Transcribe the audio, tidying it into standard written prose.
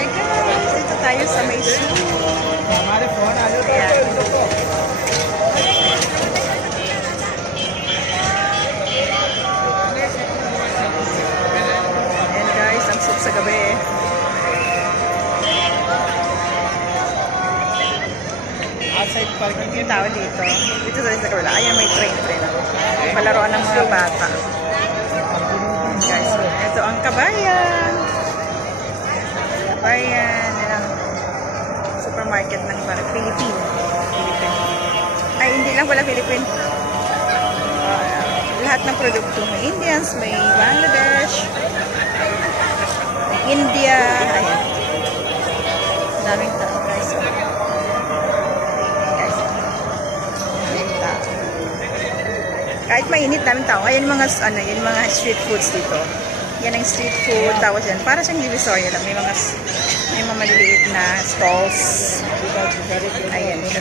Hi guys! Dito tayo sa may zoo. Ayan. Ayan guys, ang soup sa gabi. Outside parking. Yung tao dito. Dito tayo sa kabila. Ayan, may train. May palaroan ng mga bata. Guys, ito ang kabayan. Kabayan. Yan ang supermarket ng parang Philippine. Ay, hindi lang pala Philippine. Lahat ng produkto. May Indians, may Bangladesh, may India. Ayan. Daming tao, guys. Kahit mainit, daming tao. Ayan mga, yung mga street foods dito. Yan ang street food. Tapos yan, para siyang divisoria lang. May mga maliliit na stalls. Ayan, ito.